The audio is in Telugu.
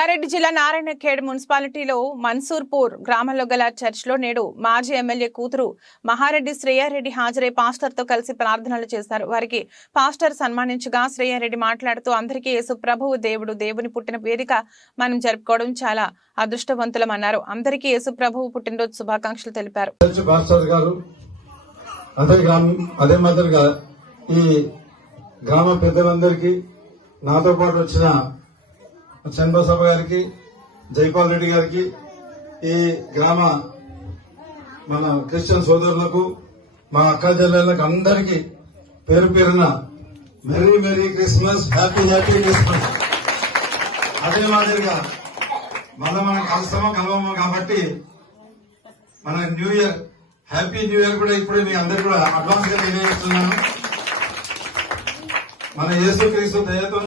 రంగారెడ్డి జిల్లా నారాయణఖేడ్ మున్సిపాలిటీలో మన్సూర్పూర్ గ్రామంలో గల చర్చిలో నేడు మాజీ ఎమ్మెల్యే కూతురు మహారెడ్డి శ్రేయారెడ్డి హాజరై పాస్టర్తో కలిసి ప్రార్థనలు చేశారు. వారికి పాస్టర్ సన్మానించగా శ్రేయారెడ్డి మాట్లాడుతూ అందరికీ యేసు ప్రభువు దేవుడు, దేవుని పుట్టిన వేదిక మనం జరుపుకోవడం చాలా అదృష్టవంతులమన్నారు. అందరికీ యేసు ప్రభువు పుట్టినరోజు శుభాకాంక్షలు తెలిపారు. అదే మాదిరిగా ఈ గ్రామ పెద్దలందరికీ నాతో పాటు వచ్చిన చంద్రసభ గారికి, జైపాల్ రెడ్డి గారికి, ఈ గ్రామ మన క్రిస్టియన్ సోదరులకు, మా అక్క చెల్లెళ్ళకు అందరికీ పేరు పేరున merry merry Christmas, happy happy Christmas. అదే మాదిరిగా మనం కలవము కాబట్టి మన new year, happy new year కూడా ఇప్పుడే మీ అందరు కూడా అడ్వాన్స్ గా తెలియజేస్తున్నాను. మన యేసు క్రీస్తు దయతో